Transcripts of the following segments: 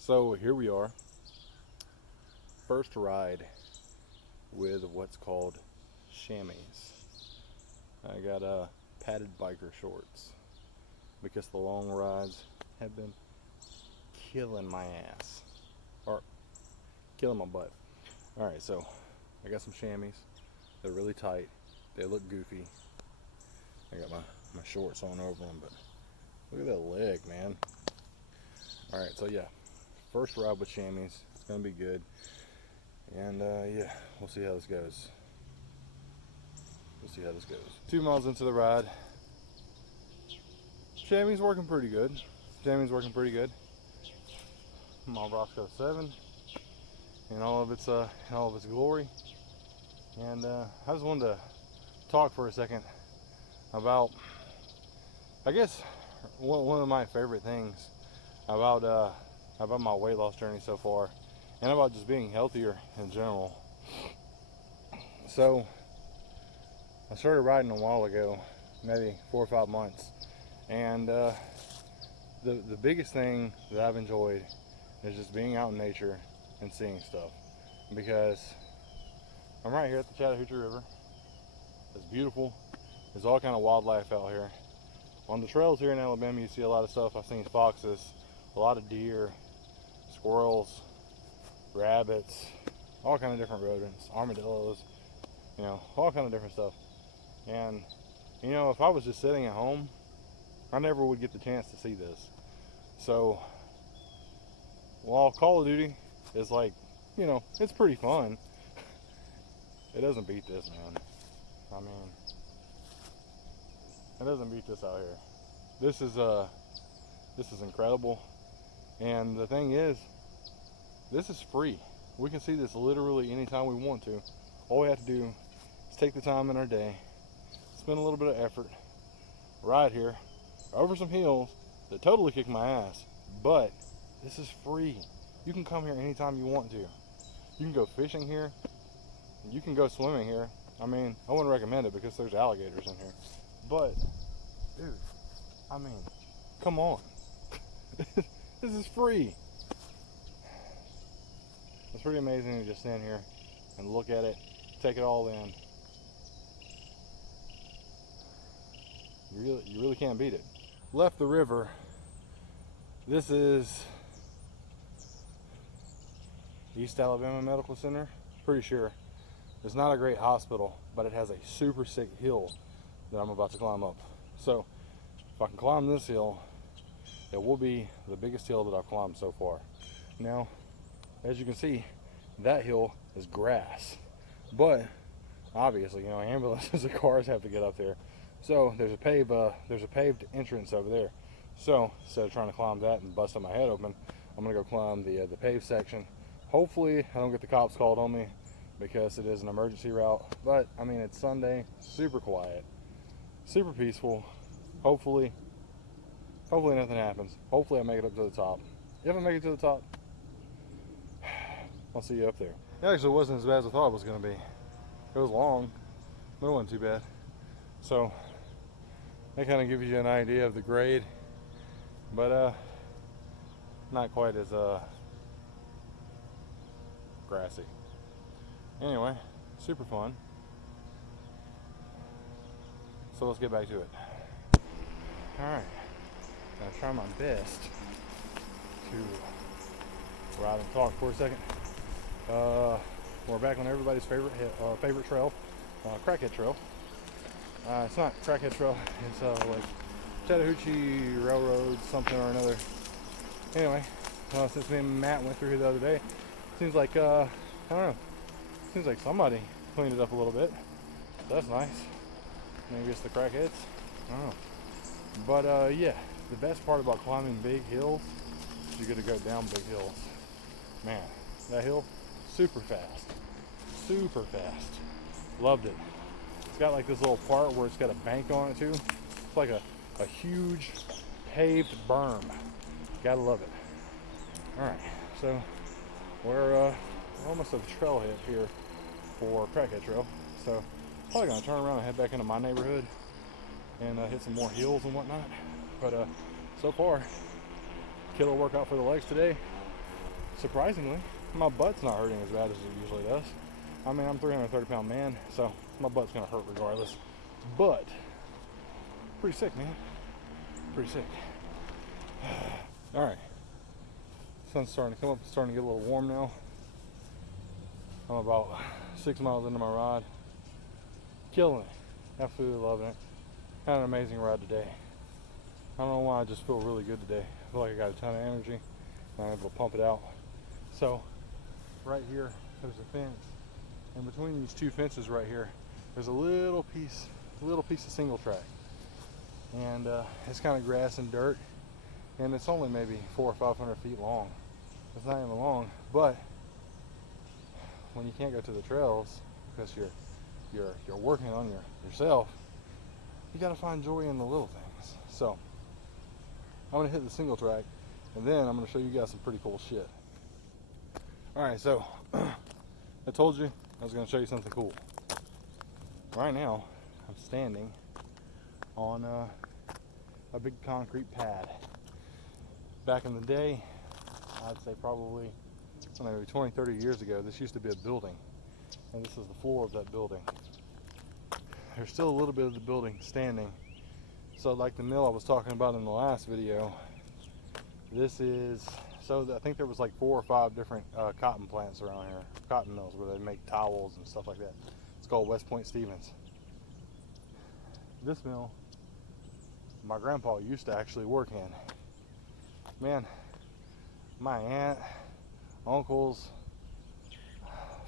So here we are, first ride with what's called chamois. I got padded biker shorts because the long rides have been killing my ass, or killing my butt. Alright, so I got some chamois. They're really tight. They look goofy. I got my shorts on over them, but look at that leg, man. Alright, so yeah, first ride with chamois. It's going to be good. And yeah, we'll see how this goes. 2 miles into the ride. Chamois working pretty good. My Roscoe 7 in all of its glory. And I just wanted to talk for a second about, I guess, one of my favorite things about my weight loss journey so far, and about just being healthier in general. So I started riding a while ago, maybe 4 or 5 months, and the biggest thing that I've enjoyed is just being out in nature and seeing stuff, because I'm right here at the Chattahoochee River. It's beautiful. There's all kind of wildlife out here. On the trails here in Alabama, you see a lot of stuff. I've seen foxes, a lot of deer, squirrels, rabbits, all kind of different rodents, armadillos, all kind of different stuff. And if I was just sitting at home, I never would get the chance to see this. So while Call of Duty is it's pretty fun, it doesn't beat this, man. I mean, it doesn't beat this out here. This is incredible. And the thing is, this is free. We can see this literally anytime we want to. All we have to do is take the time in our day, spend a little bit of effort, ride here, over some hills that totally kick my ass. But this is free. You can come here anytime you want to. You can go fishing here. You can go swimming here. I mean, I wouldn't recommend it because there's alligators in here. But, dude, I mean, come on. This is free. It's pretty amazing to just stand here and look at it, take it all in. You really can't beat it. Left the river. This is East Alabama Medical Center. Pretty sure. It's not a great hospital, but it has a super sick hill that I'm about to climb up. So if I can climb this hill, it will be the biggest hill that I've climbed so far. Now, as you can see, that hill is grass, but obviously, ambulances and cars have to get up there. So there's a paved entrance over there. So instead of trying to climb that and busting my head open, I'm gonna go climb the paved section. Hopefully, I don't get the cops called on me because it is an emergency route. But I mean, it's Sunday, super quiet, super peaceful. Hopefully nothing happens. Hopefully I make it up to the top. If I make it to the top, I'll see you up there. It actually wasn't as bad as I thought it was going to be. It was long, but it wasn't too bad. So that kind of gives you an idea of the grade, but not quite as grassy. Anyway, super fun. So let's get back to it. Alright, gonna try my best to ride and talk for a second. We're back on everybody's favorite trail, Crackhead Trail. It's not Crackhead Trail, it's like Chattahoochee Railroad something or another. Anyway, since me and Matt went through here the other day, seems like I don't know, seems like somebody cleaned it up a little bit. That's nice. Maybe it's the crackheads, I don't know. But yeah, the best part about climbing big hills is you get to go down big hills. Man, that hill, super fast. Loved it. It's got like this little part where it's got a bank on it too. It's like a huge paved berm. Gotta love it. Alright, so we're almost at the trailhead here for Crackhead Trail. So probably gonna turn around and head back into my neighborhood and hit some more hills and whatnot. But so far, killer workout for the legs today. surprisingly, my butt's not hurting as bad as it usually does. I mean, I'm a 330-pound man, so my butt's gonna hurt regardless. But pretty sick, man. Pretty sick. All right, sun's starting to come up. It's starting to get a little warm now. I'm about 6 miles into my ride. Killing it. Absolutely loving it. Had an amazing ride today. I don't know why, I just feel really good today. I feel like I got a ton of energy and I'm able to pump it out. So right here, there's a fence. And between these two fences right here, there's a little piece of single track. And it's kind of grass and dirt. And it's only maybe 400 or 500 feet long. It's not even long, but when you can't go to the trails because you're working on yourself, you gotta find joy in the little things. So I'm gonna hit the single track, and then I'm gonna show you guys some pretty cool shit. All right, so I told you I was gonna show you something cool. Right now, I'm standing on a big concrete pad. Back in the day, I'd say probably maybe 20, 30 years ago, this used to be a building, and this is the floor of that building. There's still a little bit of the building standing. So like the mill I was talking about in the last video, this is, so I think there was like 4 or 5 different cotton plants around here, cotton mills where they make towels and stuff like that. It's called West Point Stevens. This mill, my grandpa used to actually work in. Man, my aunt, uncles,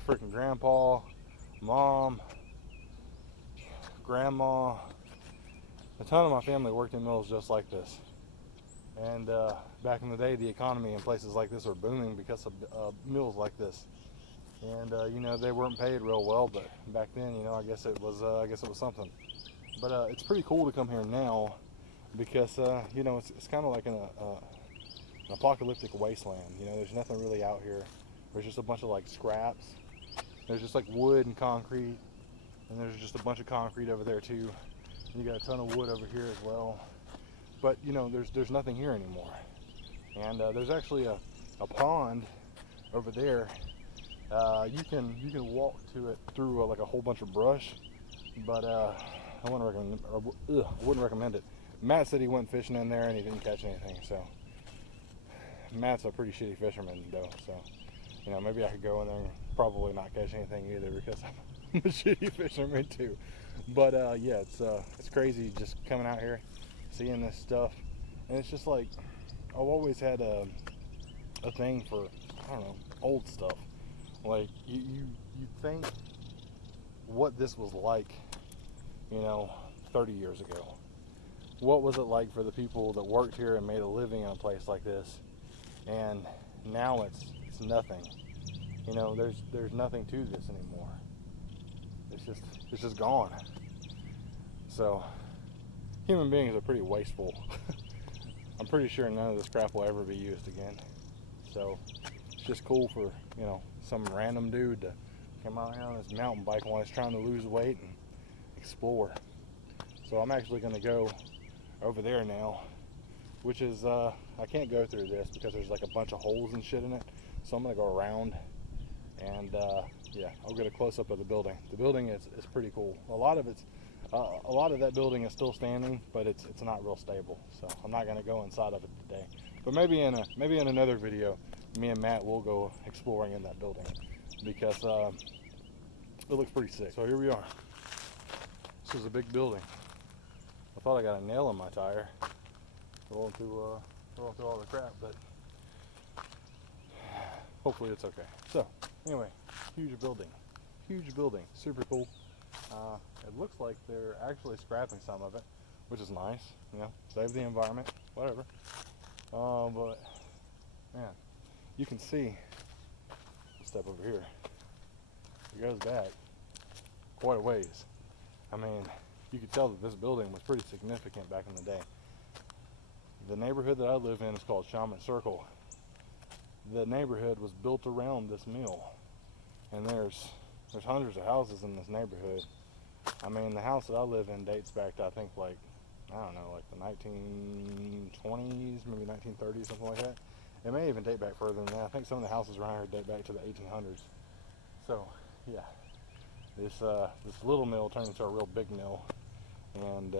freaking grandpa, mom, grandma, a ton of my family worked in mills just like this. And back in the day, the economy in places like this were booming because of mills like this. And you know, they weren't paid real well, but back then, you know, I guess it was something. But it's pretty cool to come here now because you know, it's kind of like an apocalyptic wasteland. You know, there's nothing really out here. There's just a bunch of like scraps. There's just like wood and concrete, and there's just a bunch of concrete over there too. And you got a ton of wood over here as well. But you know, there's nothing here anymore. And there's actually a pond over there. You can walk to it through like a whole bunch of brush, but I wouldn't recommend it. Matt said he went fishing in there and he didn't catch anything. So Matt's a pretty shitty fisherman though, so you know, maybe I could go in there and probably not catch anything either because I'm a shitty fisherman too. But yeah, it's crazy just coming out here, seeing this stuff, and it's just like I've always had a thing for, I don't know, old stuff. Like you think what this was like, you know, 30 years ago. What was it like for the people that worked here and made a living in a place like this? And now it's nothing. You know, there's nothing to this anymore. It's just gone. So human beings are pretty wasteful. I'm pretty sure none of this crap will ever be used again. So it's just cool for, you know, some random dude to come out here on his mountain bike while he's trying to lose weight and explore. So I'm actually going to go over there now, which is I can't go through this because there's like a bunch of holes and shit in it. So I'm going to go around and yeah, I'll get a close-up of the building. The building is pretty cool. A lot of that building is still standing, but it's not real stable. So I'm not going to go inside of it today. But maybe in another video, me and Matt will go exploring in that building because it looks pretty sick. So here we are. This is a big building. I thought I got a nail in my tire rolling through all the crap, but hopefully it's okay. So anyway, huge building, super cool. It looks like they're actually scrapping some of it, which is nice, you know, save the environment, whatever. But man, you can see, let's step over here, it goes back quite a ways. I mean, you could tell that this building was pretty significant back in the day. The neighborhood that I live in is called Shaman Circle. The neighborhood was built around this mill, and there's hundreds of houses in this neighborhood. I mean, the house that I live in dates back to, I think, like, I don't know, like the 1920s, maybe 1930s, something like that. It may even date back further than that. I think some of the houses around here date back to the 1800s. So yeah, this little mill turned into a real big mill, and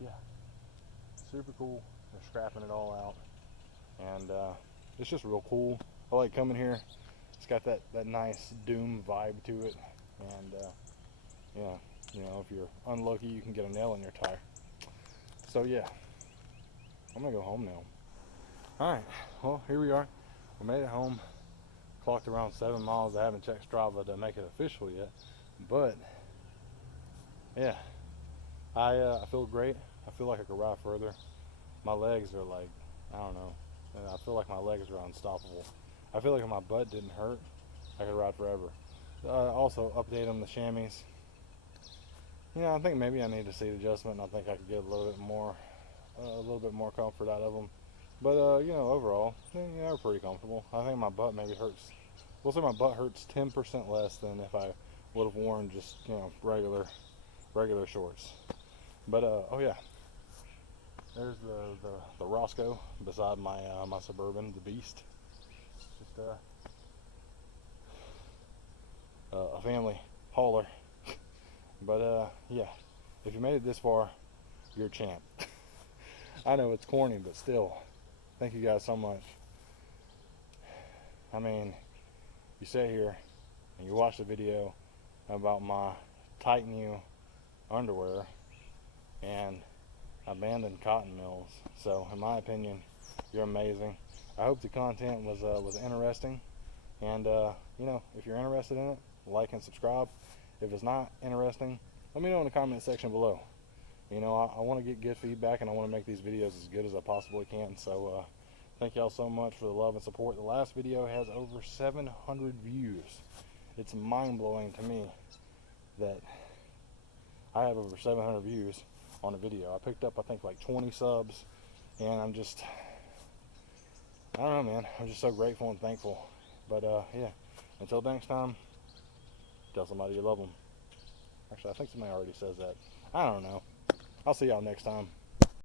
yeah, super cool. They're scrapping it all out, and it's just real cool. I like coming here. It's got that nice doom vibe to it, and yeah, you know, if you're unlucky, you can get a nail in your tire. So yeah, I'm gonna go home now. All right, well, here we are. We made it home. Clocked around 7 miles. I haven't checked Strava to make it official yet, but yeah, I feel great. I feel like I could ride further. My legs are like, I don't know. I feel like my legs are unstoppable. I feel like if my butt didn't hurt, I could ride forever. Also, update on the chamois. You know, I think maybe I need a seat adjustment, and I think I could get a little bit more comfort out of them. But you know, overall, yeah, they're pretty comfortable. I think my butt maybe hurts. We'll say my butt hurts 10% less than if I would have worn just, you know, regular shorts. But oh yeah, there's the Roscoe beside my my Suburban, the Beast. It's just a family hauler. But yeah, if you made it this far, you're a champ. I know it's corny, but still, thank you guys so much. I mean, you sit here and you watch the video about my tight new underwear and abandoned cotton mills. So, in my opinion, you're amazing. I hope the content was interesting, and you know, if you're interested in it, like and subscribe. If it's not interesting, let me know in the comment section below. You know, I want to get good feedback, and I want to make these videos as good as I possibly can. So thank y'all so much for the love and support. The last video has over 700 views. It's mind-blowing to me that I have over 700 views on a video. I picked up, I think, like 20 subs, and I don't know, man. I'm just so grateful and thankful. But yeah, until next time, tell somebody you love them. Actually, I think somebody already says that. I don't know. I'll see y'all next time.